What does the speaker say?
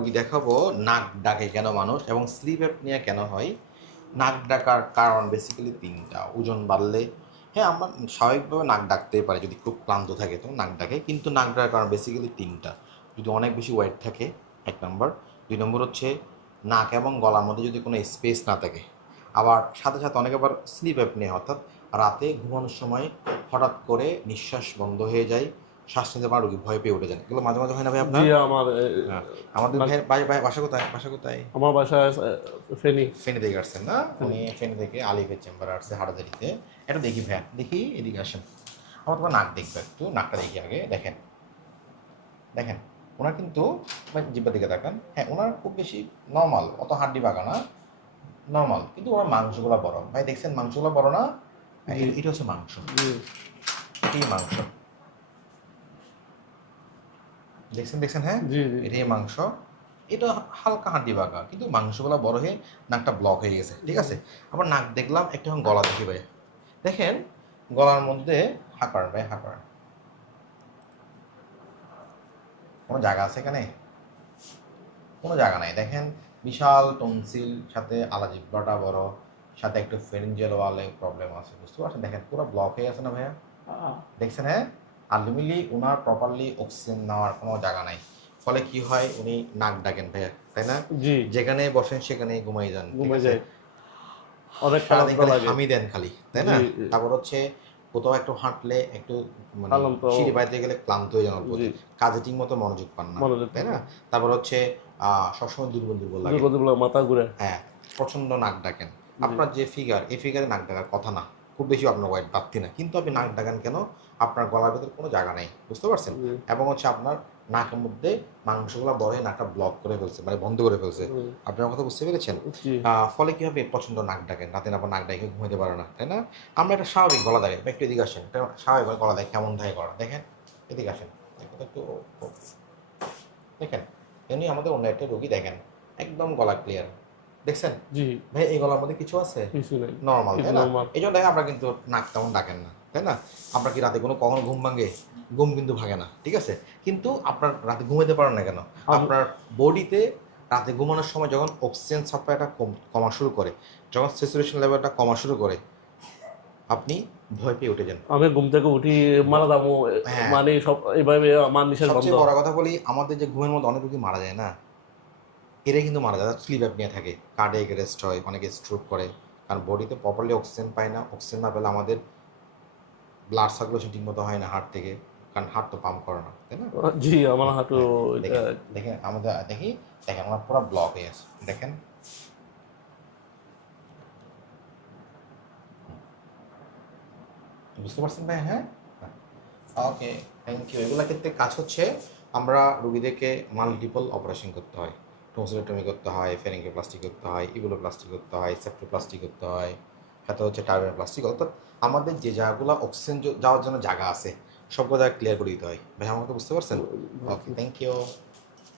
রুগী দেখাবো, নাক ডাকে কেন মানুষ এবং স্লিপ অ্যাপনিয়া কেন হয়? নাক ডাকার কারণ বেসিক্যালি তিনটা, ওজন বাড়লে। হ্যাঁ আমরা স্বাভাবিকভাবে নাক ডাকতেই পারি যদি খুব ক্লান্ত থাকে তো নাক ডাকে, কিন্তু নাক ডাকার কারণ বেসিক্যালি তিনটা। যদি অনেক বেশি ওয়েট থাকে, এক নম্বর দুই নম্বর হচ্ছে নাক এবং গলার মধ্যে যদি কোনো স্পেস না থাকে। আবার সাথে সাথে অনেক আবার স্লিপ অ্যাপনিয়া অর্থাৎ রাতে ঘুমানোর সময় হঠাৎ করে নিঃশ্বাস বন্ধ হয়ে যায়। শ্বাস নিতে পারা রোগী ভয় পেয়ে উঠে যান। এগুলো মাঝে মাঝে হয় না ভাই আপনার? আমার হ্যাঁ। আমাদের ভাই ভাই বাসা কোথায়? বাসা কোথায়? আমার বাসায় এ, ফেনী। ফেনি থেকে আসছেন না? উনি ফেনি থেকে আলিফের চেম্বারে আসছে হাটাদারিতে এটা দেখি ভাইয়া দেখি এদিকে আসেন। আমার তোমার নাক দেখবে একটু নাকটা দেখি আগে দেখেন। দেখেন ওনার কিন্তু জিব্বার দিকে তাকান। হ্যাঁ ওনার খুব বেশি নর্মাল অত হাড্ডি বাঁকা না নর্মাল। কিন্তু ওনার মাংসগুলো বড়। ভাই দেখছেন মাংসগুলো বড় না? এটা হচ্ছে মাংস। জি। এটাই মাংস? দেখছেন দেখছেন হ্যাঁ? এটাই মাংস। এটা হালকা হাঁটি বাঁকা কিন্তু মাংসগুলো বড় হয়ে নাকটা ব্লক হয়ে গেছে ঠিক আছে? আবার নাক দেখলাম একটু এখন গলা দেখি ভাই দেখেন গলার মধ্যে হাঁকার ভাই হাঁকার কোনো জায়গা আছে এখানে? কোনো জায়গা নাই। দেখেন বিশাল টনসিল সাথে আলাজিব্বাটা বড় সাথে একটু ফেরিঞ্জেল ওয়ালে প্রবলেম আছে বুঝতে পারছেন? দেখেন পুরো ব্লক হয়ে আছে না ভাইয়া? দেখছেন হ্যাঁ? আলটিমেটলি ওনার প্রপারলি অক্সিজেন নেওয়ার কোনো জায়গা নাই। ফলে কি হয় উনি নাক ডাকেন ভাইয়া তাই না? যেখানে বসেন সেখানে ঘুমাই যান যায়। অনেক হামি দেন খালি তাই না। তারপর হচ্ছে কোথাও একটু হাঁটলে একটু মানে। সিঁড়ি বাইতে গেলে ক্লান্ত হয়ে যান অল্প। কাজে ঠিক মতো মনোযোগ পান না তাই না? তারপর হচ্ছে আহ, সবসময় দুর্বল দুর্বল লাগে। দুর্বল দুর্বল মাথা ঘুরে। হ্যাঁ প্রচণ্ড নাক ডাকেন। আপনার যে ফিগার এই ফিগারে নাক ডাকার কথা না। খুব বেশি আপনার ওয়াইট বাড়তি না। কিন্তু আপনি নাক ডাকান কেন? আপনার গলার ভেতরে কোনো জায়গা নেই বুঝতে পারছেন? এবং হচ্ছে আপনার নাকের মধ্যে মাংসগুলো বড় হয়ে নাকটা ব্লক করে ফেলছে মানে বন্ধ করে ফেলছে। আপনি আমার কথা বুঝতে পেরেছেন? ফলে কি হবে? প্রচণ্ড নাক ডাকেন। রাতে না নাক ডাকে ঘুমাতে পারে না তাই না? আমরা একটা স্বাভাবিক গলা দেখেন একটু এদিকে আসেন। একটা স্বাভাবিক গলা দেখে কেমন থাকে গলা দেখেন এদিকে আসেন। দেখো একটু। দেখেন এমনি আমাদের অন্য একটা রোগী দেখেন। একদম গলা ক্লিয়ার দেখছেন? জি। ভাই এই গলার মধ্যে কিছু আছে? কিছু নেই। নর্মাল তাই না? এই জন্য দেখেন আপনারা কিন্তু নাক তেমন ডাকেন না তাই না? আপনার কি রাতে কোনো কখনো ঘুম ভাঙে? ঘুম কিন্তু ভাঙে না ঠিক আছে? কিন্তু আপনার রাতে ঘুমাতে পারেন না কেন? আপনার বডিতে রাতে ঘুমানোর সময় যখন অক্সিজেন সাপ্লাইটা কম কমা শুরু করে যখন স্যাচুরেশন লেভেলটা কমা শুরু করে আপনি ভয় পেয়ে উঠে যান। আমি ঘুম থেকে উঠি মারা যাব হ্যাঁ। মানে সব এইভাবে আমার বন্ধ। বড় কথা বলি আমাদের যে ঘুমের মধ্যে অনেক রোগী মারা যায় না? এরাই কিন্তু মারা যায়। স্লিপ অ্যাপনিয়া থাকে। কার্ডিয়াক অ্যারেস্ট হয় অনেকে স্ট্রোক করে। কারণ বডিতে প্রপারলি অক্সিজেন পায় না। অক্সিজেন না পেলে আমাদের ব্লাড সার্কুলেশন ঠিকমতো হয় না হার্ট থেকে। কারণ হার্ট তো পাম্প করে না তাই না? জি আমার হাঁটু দেখেন দেখেন আমাদের দেখি দেখেন আমার পুরো ব্লক হয়ে আছে। দেখেন। বুঝতে পারছেন ভাই? হ্যাঁ? ওকে থ্যাংক ইউ এগুলোর ক্ষেত্রে কাজ হচ্ছে আমরা রুগীদেরকে মাল্টিপল অপারেশন করতে হয়। টনসিলোটমি করতে হয় প্লাস্টিক করতে হয় ইগুলো প্লাস্টিক করতে হয় সেপ্টো প্লাস্টিক করতে হয় সাথে হচ্ছে টার্বেন প্লাস্টিক অর্থাৎ আমাদের যে জায়গাগুলো অক্সিজেন যাওয়ার জন্য জায়গা আছে সবগুলো জায়গা ক্লিয়ার করে দিতে হয়। ভাই আমাকে বুঝতে পারছেন? Okay thank you